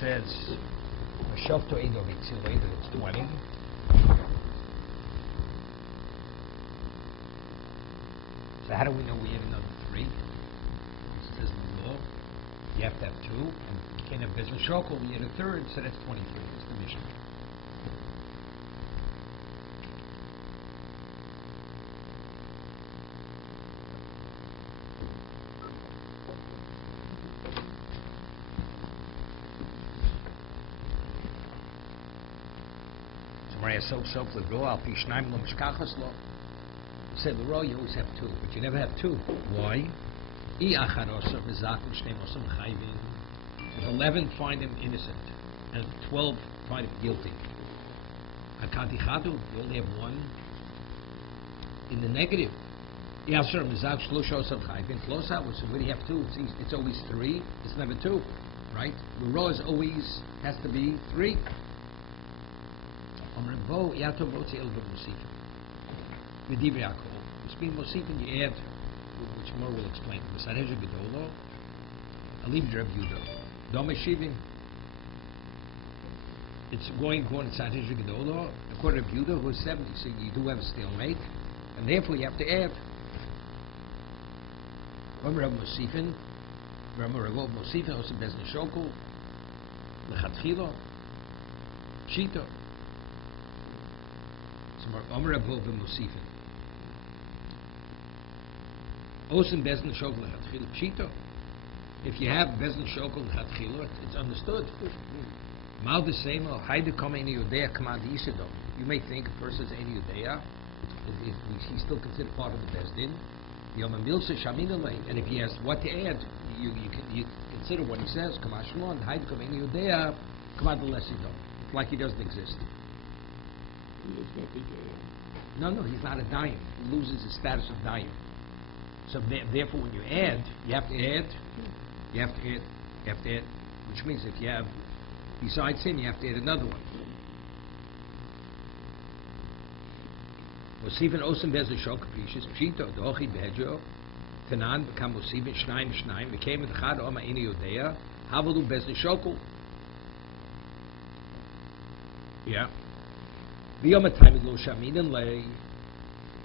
says, Shofto Edo Vitzilay, that it's 20. So how do we know we had another 3? It says in the law, you have to have 2, and you can't have Bezin Shokel, we had a 3rd, so that's 23. That's the Mishnah. So the go al pishnaim lo mishkachas lo. You say the row you always have 2, but you never have 2. Why? I acharosa v'zakum shneimosam chayvin. If 11 find him innocent and 12 find him guilty. Akanti chadu, you only have 1 in the negative. Yasser mizak shloshosam chayvin. Close out. So when you have 2, it's always 3. It's never 2, right? The row is always has to be 3. It's being Mosifin, you add, which more will explain. The Sanhedrin Gedolo, Alim Rabbi Yudo, Domeshivin. It's going to Sanhedrin Gedolo, according to Yudo, who is 70, so you do have a stalemate, and therefore you have to add. Rabbi Mosifin, also Bezin Shokel, Lechatchilo, Shito. Omer Avo v'Mosifin. Osim Bezin Shokel Lechatchilo Pshito. If you have Bezin Shokel Lechatchilo, it's understood. Mal Desemo Haide Kama Eni Yudea Command Yisido. You may think a person is Eni Yudea, he's still considered part of the Bezdin. Yom Milsa Shaminalei, and if he has what to add, you consider what he says. Kamashmon Haide Kama Eni Yudea Command Lesido. It's like he doesn't exist. No, he's not a dayan. He loses his status of dayan. So therefore, when you add, you have to add, which means if you have, besides him, you have to add another one. Mosifin osim bezin shok pishis pshito dochi bejo tanan become mosifin shnaim became the chad oma ini yodea havalu bezin shokel. Yeah. The Yom HaTaima lo shaminan lei.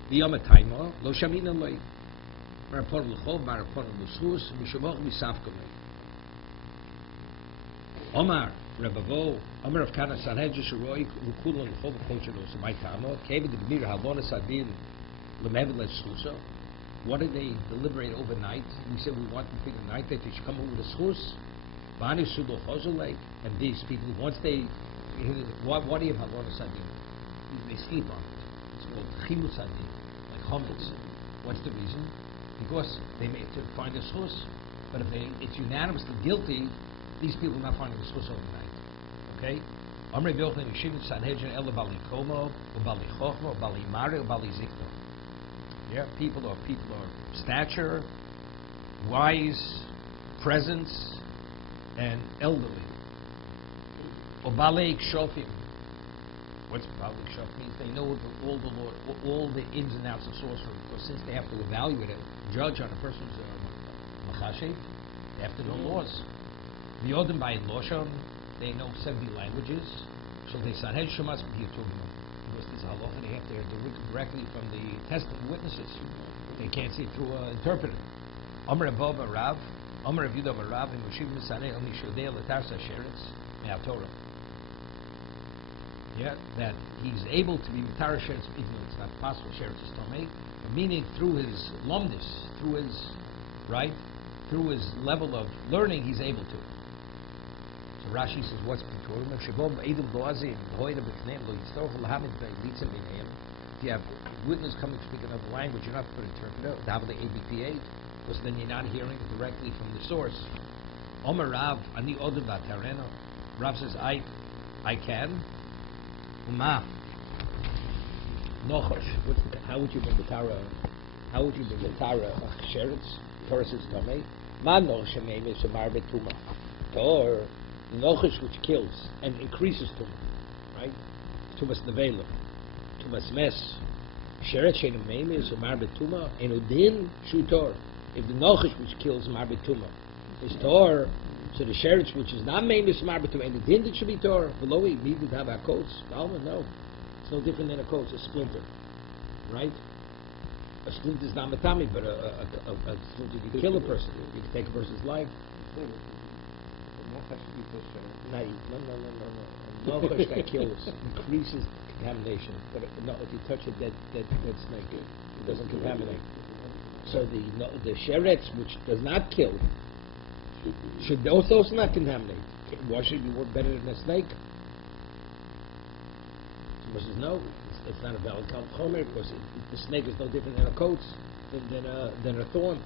The Yom HaTaima lo shaminan lei. Marapon l'chov, marapon l'schus, mishamoch misafka lei. Omar Rebavo, Omar of Kana Sanhedrin Shiroi, Rukulo l'chov l'kochenos my tamo. Kevin the Gemir Havona Sadin l'mevel l'schuso. What did they deliberate overnight? We said we want to think at night that they should come over with a schus. Bani sudo chozolei, and these people once they what do you have Havona Sadin? They sleep on it. It's called chimut sadin, like chametz. What's the reason? Because they may to find a schus, but if it's unanimously guilty, these people are not finding a schus overnight. Okay? Amrei B'yochel Yeshivin Sanhedrin Ela Bali Komo, or Bali Chochma, or Bali Mari, or Bali Zikno. Yeah, people are stature, wise, presence, and elderly. Or Bali Kshofim. What's Bali Kshofim means? They know all the ins and outs of sorcery. Because since they have to evaluate it, judge on a person's machashiv, they have to know laws. The Odom by Loshon, they know 70 languages. So they Sanhedrin Shemas B'Yitugim. Because there's halacha, they have to hear directly from the testimony witnesses. They can't see through an interpreter. Amr Abba Rav, Amr Avidah Rav, and Moshiv Misaneh only Shodei Latarsa Sheretz Torah. Yeah, that he's able to be Matara Sheretz, even though it's not possible. Sheretz is Tomei, meaning through his lumnus, through his level of learning, he's able to. So Rashi says, what's Piturim? If you have witness coming to speak another language, you're not to put an interpreter, have the ABPA, because then you're not hearing directly from the source. Omer Rav, Ani Odom Vatareno. Rav says, I can. Uma. Nochosh. How would you bring the Tara? How would you bring the Tara? Sheretz. Torah says, Tomei. Ma nochosh meime shamar betuma. Tor. The nochosh which kills and increases tumah, right? Tumas nevela, tumas mes. Sheret sheinu meime so mar betuma enudin shutor. If the nochosh which kills mar betuma is tor, So the sheretz, which is not mainly smart, but to end the din that should be Torah, below it, we would have our coats. No. It's no different than a coat, a splinter. Right? A splinter is not matami, but a splinter, you can kill a person. You can take a person's life. No. No fish that kills increases contamination. But no, if you touch a dead snake, it doesn't contaminate. So the sheretz, which does not kill, should also not contaminate. Why should it be better than a snake? Someone says no, it's not a valid chomer because the snake is no different than a coat, than a thorn.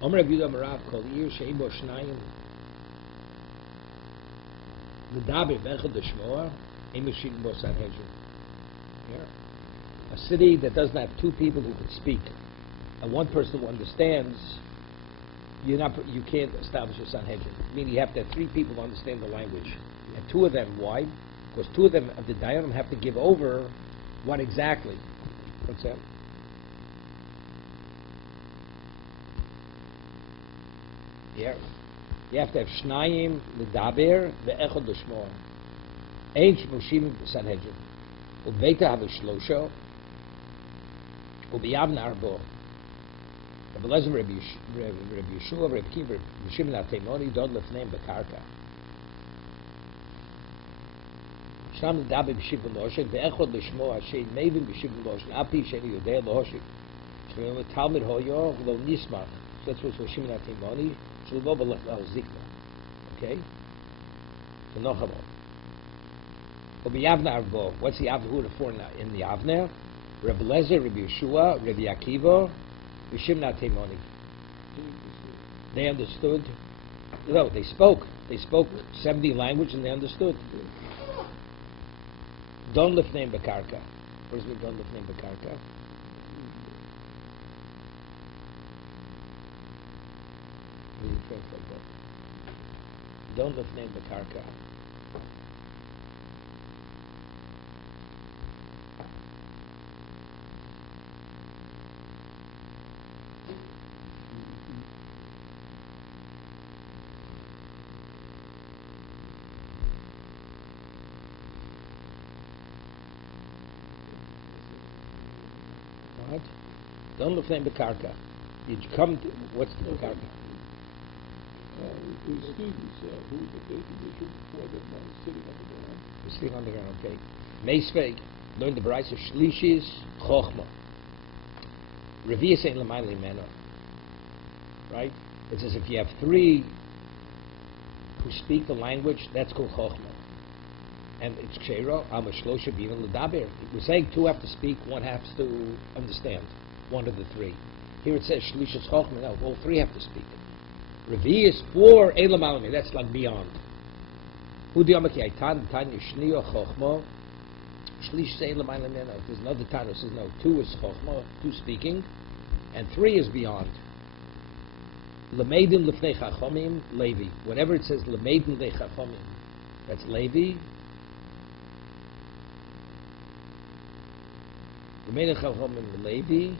Omer Rabbi Yehuda Marav called Ir Sheimo Shnayim. Medaber Bechad L'Shmoa Emushim Bo Sanhedrin. A city that doesn't have two people who can speak and one person who understands, you can't establish a Sanhedrin. Meaning you have to have three people who understand the language. And two of them, why? Because two of them of the Dayanim have to give over what exactly. What's that? Yeah. You have to have Shnayim L'daber ve'echad L'shmoa. Ein Shmoshim Sanhedrin. U'beita Hav'shlosho U'biyavna Arbo. Rabbi Lezer, Rabbi Yeshua, Rabbi Kiva, Rabbi Shimon HaTeimoni, Dod Lefneim Bekarka. Sham L'daber B'shiv L'moshe, ve'echad L'shmoa, Shein Mevin B'shiv L'moshe, Api Shein Yodei L'hoshik. Shemim Talmud Hoyo, Lo Nismach. So that's what Shimon HaTeimoni. Okay? So no chavod. Ubiyavna arbo. What's the Avner? Who are the four in the Avner? Rabbi Lezer, Rabbi Yeshua, Rabbi Akiva, Shimon HaTeimoni. They understood. No, they spoke. They spoke 70 languages and they understood. Don lefneim bekarka. What does it mean? Don lefneim bekarka. How do you translate that? Don't lefneim bekarka. What? Don't lefneim bekarka. Did you come to what's the bekarka? His students, who the baby bishop before them, sitting on the ground. Sitting on the ground, okay. Meisveg, learn the Bryce of Shlishis, Chochma. Revius ain't Lamaili Mena. Right? It's as if you have three who speak the language, that's called Chochma. And it's Kshero, Ama Shlosha Bina L'daber. We're saying two have to speak, one has to understand. One of the three. Here it says Shlishis Chochma, no, all three have to speak. Revi is for Elam Alami, that's like beyond. Hudi Amaki Aitan, Tanya Shnio Chochmo, Shlish Elam Alami, there's another Tanya says no, two is Chochmo, two speaking, and three is beyond. Lameidim Lefnei Chachomim, Levi. Whenever it says Lameidim Lefnei Chachomim, that's Levi. Lameidim Chachomim, Levi.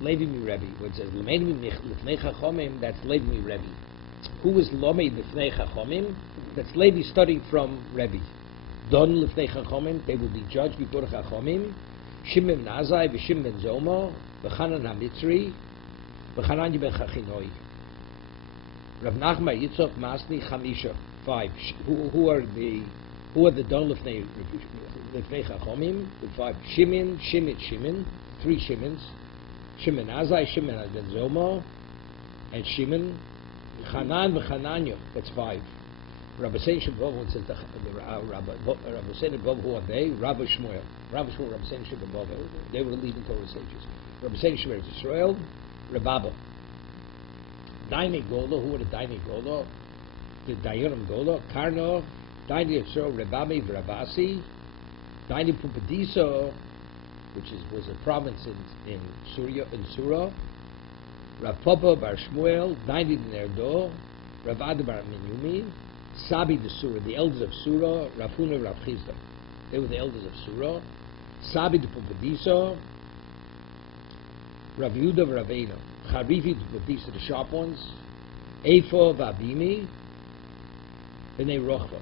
Levi mi Rebbe. When it says Lemeid mi Lefnei Chachomim, that's Levi mi Rebbe. Who is Lomeid Lefnei Chachomim? That's Levi studying from Rebbe. Don Lefnei Chachomim, they will be judged before Chachomim. Shimon Nazai, V'Shim ben Zomo, Vaeschanan HaMitzri, Vaeschanan ben Chachinoi. Rav Nachman Yitzchok Masni Chamisha. 5. Who are the Don Lefnei Chachomim? The 5. Shimon, 3 Shimons. Shimon Azai, Shimon ben Zomo, and Shimon Chanan v'Chananya. That's 5. Rabbi Sein Bov says Rabbi Sein Bov, who are they? Rabbi Shmuel, Rabbi Sein Bov. They were leading Torah sages. Rabbi Sein Shmuel Israel, Rababa. Daini Golo, who are the Daini Golo? The Dayanim Golo, Karno, Daini Yisrael, Rabami v'Rabasi, Daini Pupadiso, which was a province in Surah, Rav Papa bar Shmuel, Daini Nerdo, Rav Ada bar Minyumi, Sabi the Surah, the elders of Surah, Rav Huna, Rav Chizda. They were the elders of Surah. Sabi de Pumbedisa, Rav Yehuda Ravena, Charifi de Pumbedisa, the sharp ones, Ephah Vabimi, Bnei Rochva.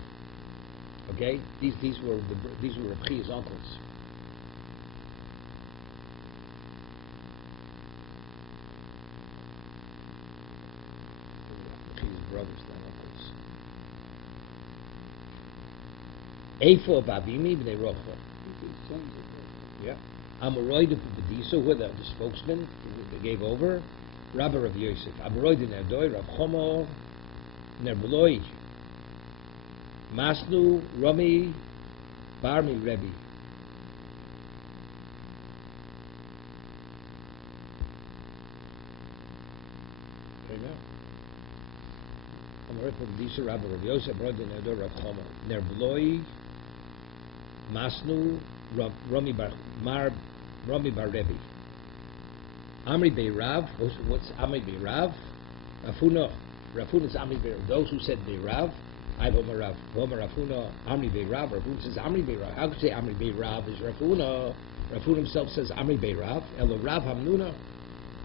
Okay, these were Reb Chia's uncles. Reb Chia's brothers, not uncles. Ephah Vabimi, Bnei Rochva. Yeah. Amoroi de Pumbedisa, who were the spokesman they gave over. Rabbi Rav Yosef. Amoroi de Nerdoi, Rav Chomo, Nerbeloi. Masnu, Rami, Barmi, Rebbe. There you go. Amoroi de Pumbedisa, Rabbi Rav Yosef, Amoroi de Nerdoi, Rav Chomo. Nerbeloi, Masnu, Rami Bar Rebbe. Amri Beirav. What's Amri Beirav? Rafuna is Amri Beirav. Those who said Beirav, I Vomer Rav. Vomer Rafuna. Amri Beirav. Rafuna says Amri Beirav. How could you say Amri Beirav is Rafuna? Rafuna himself says Amri Beirav. Elo Rav Hamnuna.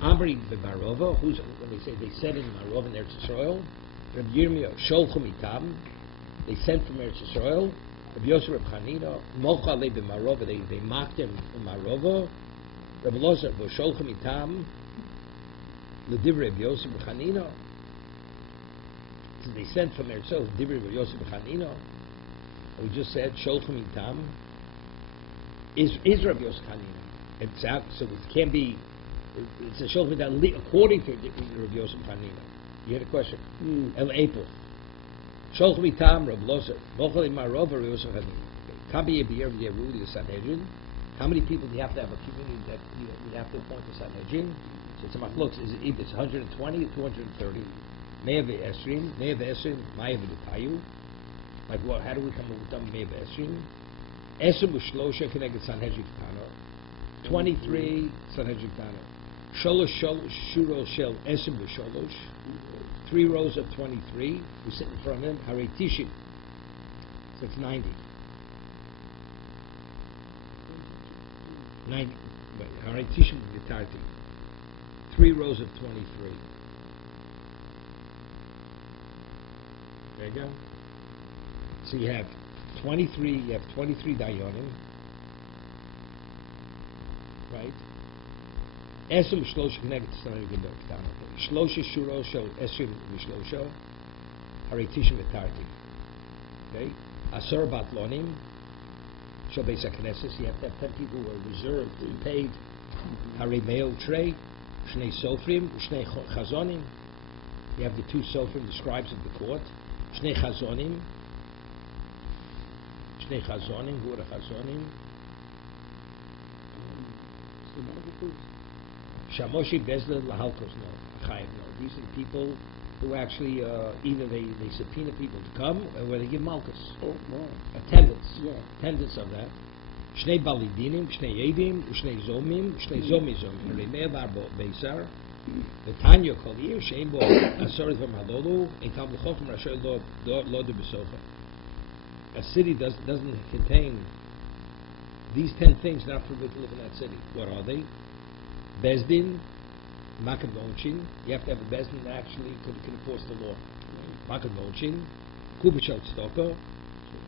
Amri Bemarova. Who's when they say they said in Marov in Eretz Yisrael. Reb Yirmiyah Sholchum Itam. They sent from Eretz Yisrael. Rabbi Yosef Reb Chanina, Mocha Le B'Marova, they mocked him in Marova. Rabbi Lozer V'Sholchem Itam, L'Divrei Rabbi Yosef Reb Chanina. So they sent from Eretz Yisrael L'Divrei Rabbi Yosef Reb Chanina. We just said Sholchem Itam is Rabbi Yosef Chanina. It's out, so it can't be. It's a Sholchem Itam according to Rabbi Yosef Chanina. You had a question? El April. Sholch mitam Rav Lozer. Mochel Marov or Yosef Hadin. Kabi Yebir Yerudi the Sanhedrin. How many people do you have to have a community that you have to appoint the Sanhedrin? So it's a machlokes. Is it either 120 or 230? Me'av Esrim, Ma'av Payu. Like what? How do we come up with them? Me'av Esrim. Esrim Ushlosha connected Sanhedrin Tano. 23 Sanhedrin Tano. Sholosh Shuro Shel Esrim Usholosh. 3 rows of 23. We sit in front of him. Harei Tishim. So it's 90. 90. Harei Tishim Vitarti. 3 rows of 23. There you go. So you have 23. You have 23 Dayonim. Right. Esrim Shlosha connected to Sanhedrin Gedol. Shlosha Shuro Shel Esrim Vishlosha Harei Tishim V'Tarti. Okay? Asar Batlonim Shel Beis HaKnesses. You have to have 10 people who are reserved and paid. Harei Meo Trei Shnei Sofrim Shnei Chazonim. You have the 2 Sofrim, the scribes of the court. Shnei Chazonim. Who are the Chazonim? Shamoshi Bezler Lahalkos, no. Chaim, no. These are the people who actually either they subpoena people to come or where they give malchus. Oh, wow. Attendance. Yeah. Attendance of that. Shnei Balidinim, Shnei Yedim, Shnei Zomim, Shnei Zomizom. Remei Barbo Beisar. The Tanya called here, Shembo, Asorit Vamalolu, and Tam Lechochem Rasher Lo de Besocha. A city doesn't contain these 10 things, not forbidden to live in that city. What are they? Bezdin, Makadmonchin. You have to have a Bezdin that actually can enforce the law. Makadmonchin, Kubishal Stoko.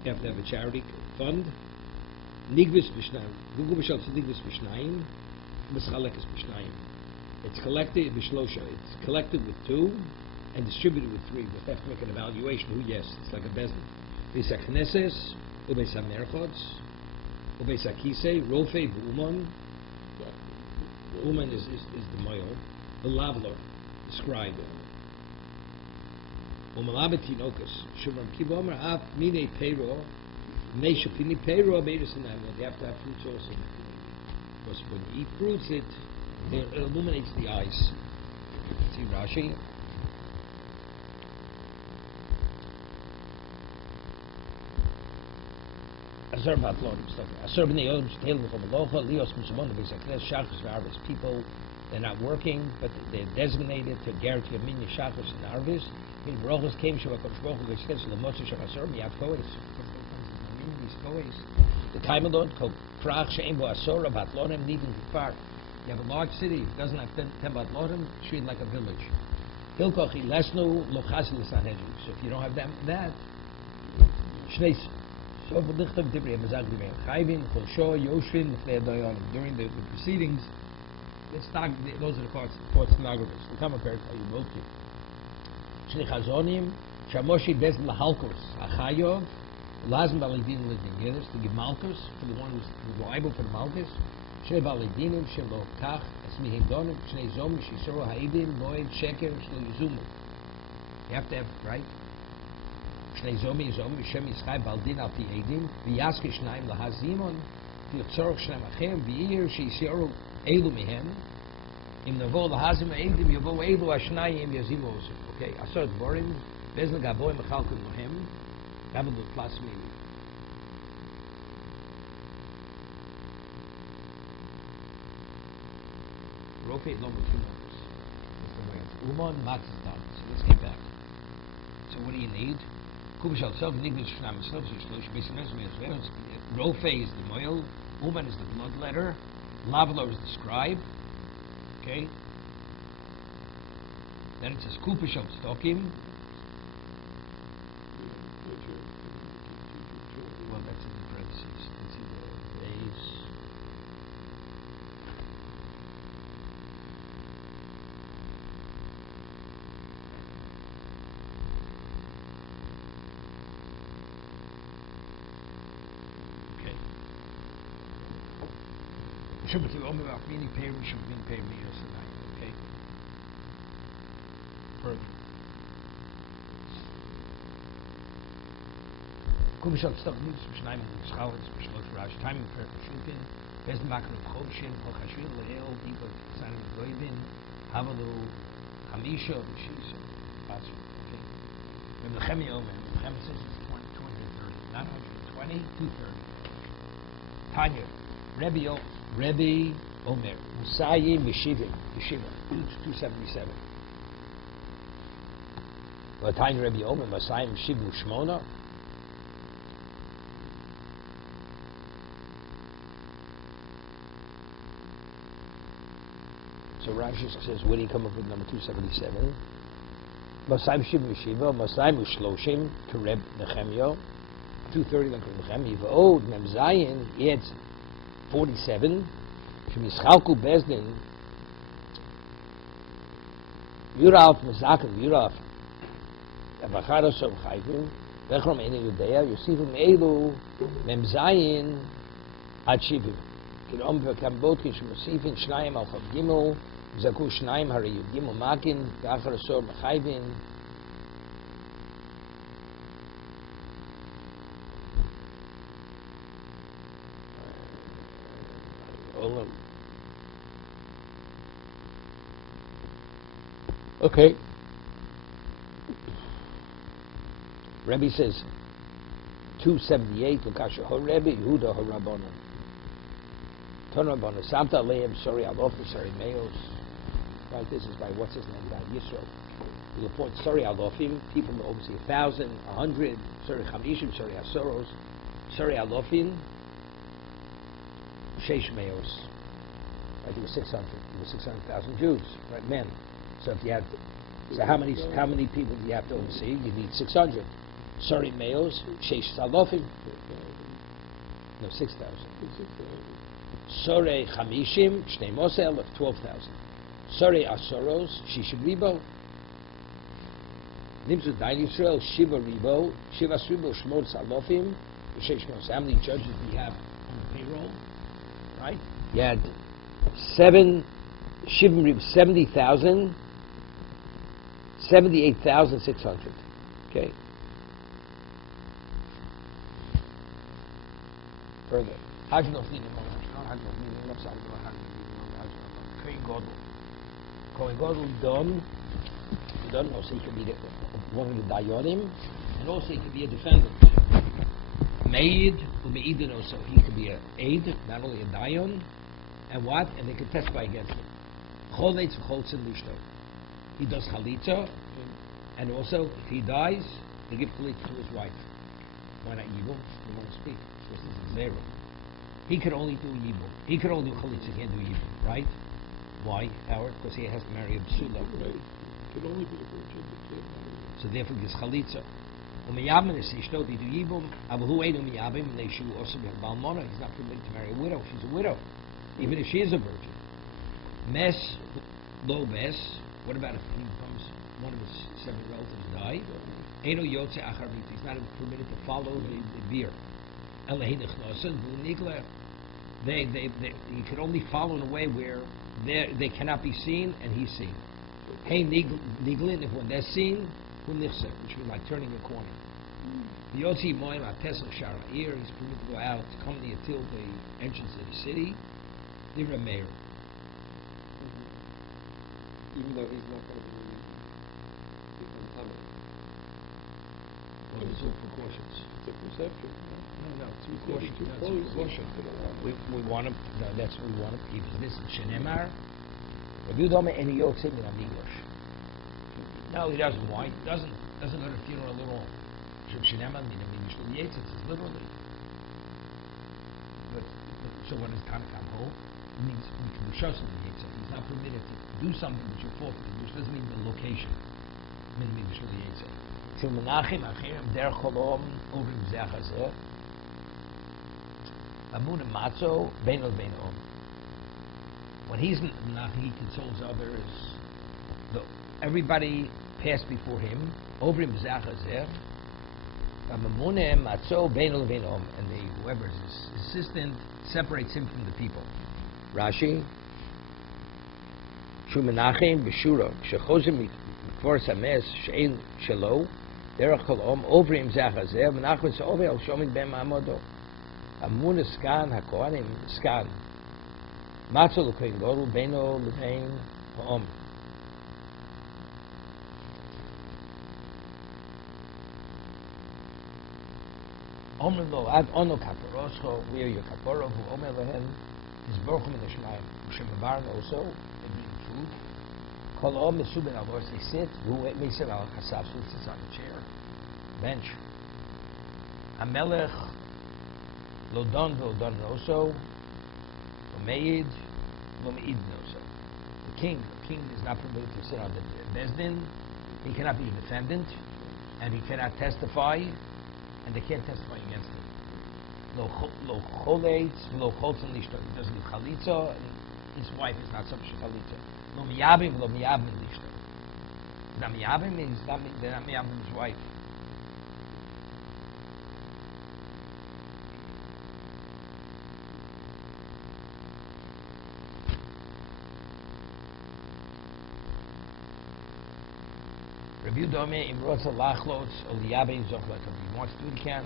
You have to have a charity fund. Nigvis Bishnayim. Kubishal Nigvis Bishnayim. Mischalekes Bishnayim. It's collected Bishlosha. It's collected with 2 and distributed with 3. We have to make an evaluation. Who? Yes, it's like a Bezdin. Beis HaKnesses, Ubeis HaMerchots, Ubeis HaKisei, Rofei, Uman. Uman is the Moyo. The Lavlo, the scribe. Umalabet Tinokas, Shumam Kibomer, Af, Mine Peiro, Neshapini Peiro, Beidasanaim. They have to have fruits also. Because when you eat fruits, it illuminates the eyes. See Rashi? Asar Batlonim, Asar B'nei Yodim Shtel V'Chomalocha, Lios Musamon, Beis HaKnesses, Shachos V'Arvis. People, they're not working, but they're designated to guarantee a minyan Shachos and Arvis. Min Baruchos came Shem HaKadosh Baruch Hu V'Shketz L'Moshe Shem Asar Miyad Kodesh. Kois. The Kaimelot, Krach, Shein, Bo, Asora, Batlonim, Nidin, Kfar. You have a large city, it doesn't have 10 Batlonim, treat like a village. Hilkochi, Lesnu, Lochasi, Sanhedrin. So if you don't have that, Shneis. So Belichtav Dibri, Mazag Dibri, Chayvin, Kolsho, Yoshin, Dayanim. During the proceedings, those are the court stenographers. The commentators are you both Shni Chazonim, Shamoshi Bez Lahalkos, Achayov, Lazim Balidin Lidin to give Malkos for the one who's liable for the Malkos. Shne Balidinim, Shelo Kach, Esmihim Donim, Shne Zomi, Shisoro Haidim, Moed, Sheker, Shlo Yuzumu. You have to have, right? Shne Zomi, Shem Yischai Baldin Al Pi Eidim, V'yaske Shnaim Lahazimon, V'yotzorok Shnaim Achem, V'yir, Shishoro Eilu Mihem, Im Navo Lahazim Eidim, Yovo Eilu Ashnayim Yazimu Osu. Okay, Asor Dvorim, Bezna Gaboy Mechalkum Mohem, Gabadu Plasmi. Rofe is over 2 numbers. Uman Matz's done. So let's get back. So what do you need? Kubishal Self, Niglish Shnam Self, Rofe is the moil, Uman is the blood letter, Lavalo is the scribe. Okay? Then it says Kubishal Stokim. Well, that's in the parentheses. Let's see the days. Okay. Further. Kubishal stuff needs to shine in the scholars, which looks Rash, time for Shulkin, Bezen Makar of Choshin, Hochashvil, Leel, Diva, San Goyvin, Havalu, Hamisha, Shisa, Basra. Okay. When the Chemi Omer, the Chemi says it's 230, not 120, 230. Tanya, Rebbe Omer, Musayim Yeshiva, 277. Well, Tanya Rebbe Omer, Musayim Yeshiva Shmona. So Rashi says, where do you come up with number 277? Masayim Yeshiva Yeshiva, Masayim Ushloshim to Reb Nechemio, 230 like Reb Nechemio. Oh, Mem Zayin, he adds 47. Shemischalku Bezdin, Yuralf Mazakim, Yuralf, Avachara Som Chayvim, Vechrom Eni Yudea, Yosifim Elu, Mem Zayin, Ad Shivim. Kilom Vekambotki Shemosifin, Shnayim Al Chav Gimel, Zaku Shnayim Hare Yudgimel Makin, Vachara Som Chayvim. Okay. Rebbe says 278 Lakasha Ho Rebbe Yehuda Ho Rabbanon. Ton Rabbanon Santa Leim Sorry Alof Sorry Meos. Right, this is by what's his name? By Yisro. We report Sorry Alofim, people obviously 1,000, 100, Sorry Chamishim, Sorry Asoros, Sorry Alofim, Sheish Meos. Right, there were 600. There were 600,000 Jews, right, men. So if you had, so how many people do you have to oversee? You need 600. Sorry, males, Sheish Salofim. No, 6,000. Sorry, Chamishim, Shnei Mosel of 12,000. Sorry, Asoros, Shishim Ribo. Nimzu Dain Yisrael, Shiva Ribo, Shiva Ribo, Shmod Salofim, Sheish Mosel. How many judges do you have on the payroll? Right? You had 70,000, 78,600. Okay. Further. Kohen Gadol done. You don't know, so he could be one of the Dayanim, and also he could be a defendant. Maid, so he could be an aid, not only a Dayan, and what? And they could testify against him. He does chalitza, and also if he dies, they give chalitza to his wife. Why not evil? They want to speak. because it's a zera. He could only do yibum. He could only do chalitza. He can't do yibum, right? Why, Howard? Because he has to marry a psula. Right. It could only be a virgin that can't marry. So therefore, he gets chalitza. Umiyabim is ishto they do yibum. Abahu ain't umiyabim. They should also be balmona. He's not permitted to marry a widow. She's a widow, even if she is a virgin. Mes, low mes. What about if he becomes one of his 7 relatives die? Eno yotze acharvit. He's not permitted to follow the beer. He could only follow in a way where they cannot be seen and he's seen. Hey niglin, if when they're seen, which means like turning a corner. The Yotzi Moim Atesel Sharair, he's permitted to go out to come till the entrance of the city. Near a mayor. Even though he's not going to become Tamar. Well, there's all precautions. It's a perception. No, it's precaution. We want to. No, that's what we want to keep. This is Shenemar. No, he doesn't. Why? He doesn't go to the funeral at all. Shenemar means literally. But so when it's time to come home, it means we can be shushed in the Yitzhak. He's not permitted to do something which you fought for, which doesn't mean the location. Till Menachem Achim Der Cholom over in Zechazeh. Amun and Matzo Beino Beino. When he's Menachem, he consoles others. Everybody passed before him over in Zechazeh. Amun and Matzo Beino Beino, and whoever's his assistant separates him from the people. Rashi. Shu Menachem B'Shura Shechozim Before Sames Shein Shelo Derech Cholom over him Zechazeh Menachem Sover El Shomid Ben Ma'amodo Amun Skan HaKohanim Skan Matzo L'Kohen Gadol Beino L'Bein Ha'om. Omer Lo Ad Ono Kaporoscho We're your Kaporo Who Omer Lehem is Borchum in the Shemaim Shem Baran also they bring food. Kolom is Subin Alor, they sit, who makes it al Kasaf, so he sits on the chair, bench. Amelech, Lodon Roso, Lomeid Noso. The king is not permitted to sit on the Bezdin, he cannot be a defendant, and he cannot testify, and they can't testify against him. Lo Choleitz, Lo Cholzon Lishto, he doesn't give Chalitza, and his wife is not subject to Chalitza. Lo miyabim lishto. Now miyabim means they're not miyabim his wife. Review Dome Imrotza Lachlos or Liyabim Zochlet. If he wants to, he can.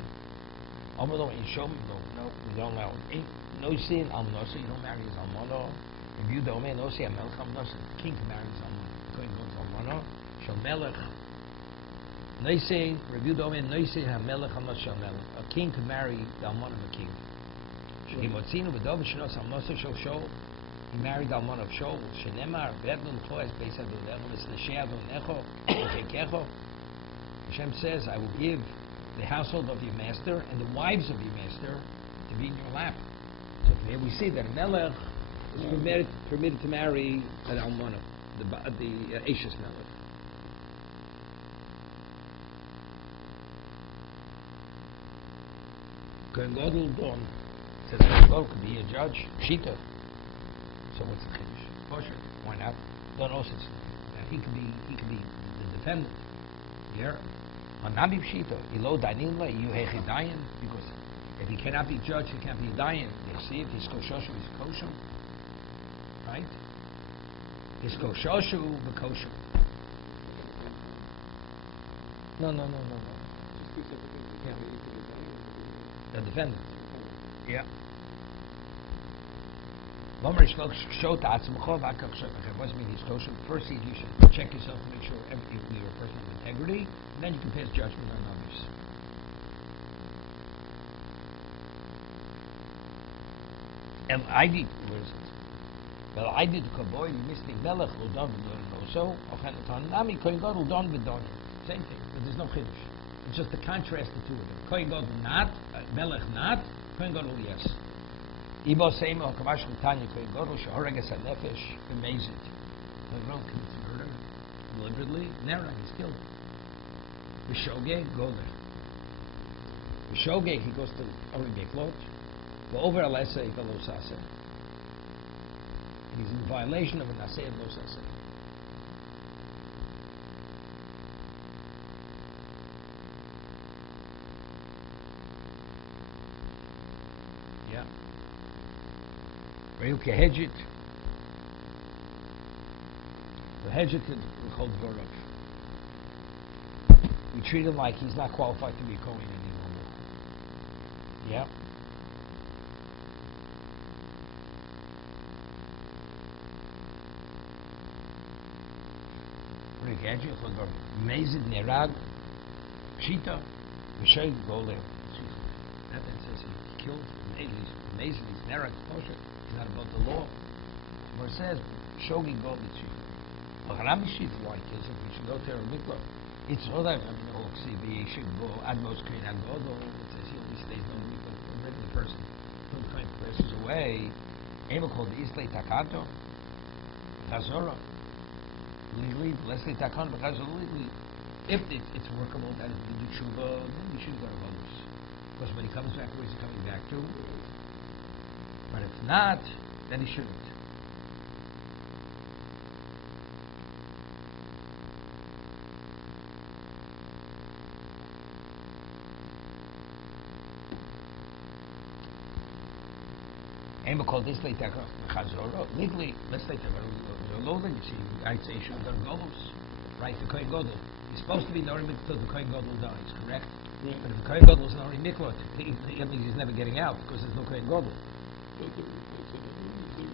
Omelo in Shom, no, we don't allow. No sin almonosa, you don't marry his almono. Review Dome no sin Melech almonosa. The king can marry his almono. Going to go to almono. Shal Melech. No sin. Review Dome no sin Melech almono Shal Melech. A king can marry the almono of a king. Shimotzinu v'dov shenos almonosa shel Shol. He married the almono of Shol. Shenemar vedlun choes beisad ulechu es l'shei adonecho uchekecho. Hashem says, I will give the household of your master and the wives of your master to be in your lap. So from here we see that a melech is permitted to marry an almana, the Ashes melech. Kohen Gadol Don says Kohen Gadol could be a judge, Shita. So what's the chiddush? Kosher. Why not? Don also that he could be the defendant. Here. Because if he cannot be judged, he can't be a dayan. You see, if he's koshoshu, he's kosher. Right? He's koshoshu, v'kosher. No. Yeah. The defendant. Yeah. What does mean he's kosher? First, you should check yourself to make sure you're a person of integrity, and then you can pass judgment on others. And I did, where is it? Well, I did the kaboy, you missed the melech, udon v'don also, nami kohen gadol udon v'don. Same thing, but there's no chiddush. It's just to contrast the two of them. Kohen gadol not, melech not, Kohen Gadol, yes. Ibo Seimo Kamash Tanya Kohen Gadol Shahoreges Nefesh Amazing. Kohen Gadol commits murder deliberately. Nerag is killed. B'shogeg Goler. B'shogeg he goes to Ari Miklot. Over Alessa Velo Sase. He's in violation of an Aseh Lo Sase. Yeah. Reil Kehedjit. The Hedjit is called Dvorav. We treat him like he's not qualified to be Kohen any longer. Yeah. Gadget for the amazing Nerag, Shita, Mishay Golem. That then says he killed amazing, he's Nerag Moshe. He's not about the law. But it says, Shogi Golem Shita. But Shita, why he kills him? He should go to a mikvah. It's all that, he should go, Admos Kain Admodo. It says he stays on the mikvah. The regular person, from the kind of person's away. Ema called the Islay Takato, Tazora. Legally, let's say Takhan B'chazor legally. If it's workable, that is the tshuva, then you should go to others. Because when he comes back, where's he coming back to? But if not, then he shouldn't. Ema called this late Takhan legally, let's say Lolan, you see, I'd say he should have done Golos, right? The Kohen Gadol. He's supposed to be Nori Miklot, the Kohen Gadol dies, correct? Yeah. But if the Kohen Gadol is Nori Miklot, that means he's never getting out because there's no Kohen Gadol. I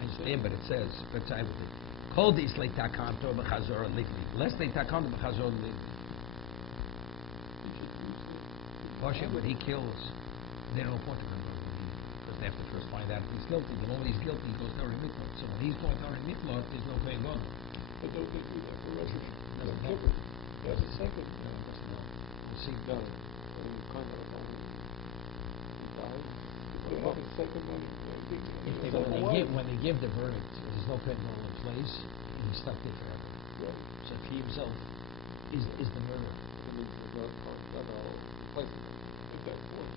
understand, but it says, but I would think, call these like Takanto B'chazor legally. Less they Takanto B'chazor legally. Moshe, when he kills, they don't point to him. They have to first find out if he's guilty. The moment he's guilty, he goes to Nori Miklot. So when he's going to Nori Miklot, there's no Kohen Gadol. But don't they do that for residents? That's the second. We'll see. No. They have a second one. When they give the verdict, there's no Kohen Gadol in place, and he's stuck there forever. Right. So if he himself is the murderer.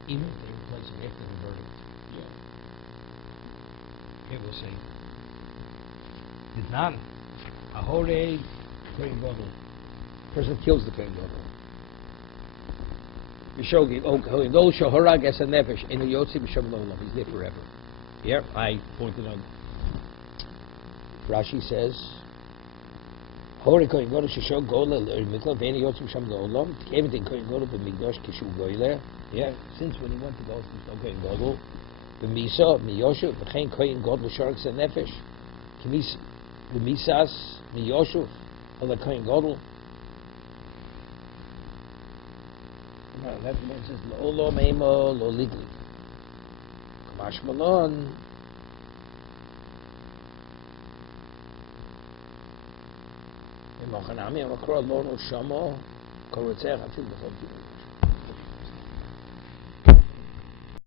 Even if they replace him after the verdict. Yeah. Here we'll see. Did not Ahore Kohen Gadol. Person kills the Kohen Gadol. Vishogi, Kohen Gadol Shohorag Es HaNefesh Enu Yotzi B'Shem L'Olam. He's there forever. Here, I pointed out. Rashi says, Ahore Kohen Gadol Sheshog Gola Mikla V'Enu Yotzi B'Shem L'Olam. Everything Kohen Gadol B'Migdosh Kishu Goyle. Yeah, since when he went to go to Kohen Gadol, B'Misa, Miyoshu, V'chein Kohen Gadol Shohorag Es HaNefesh. B'Misas, Miyoshu, Ala Kohen Gadol. No, that man says, Lo Meimo, Lo Ligli. Kamash Malon. V'mochanami, Amakro, Lo No Shamo, Korotzech, Afil B'chol Kibur.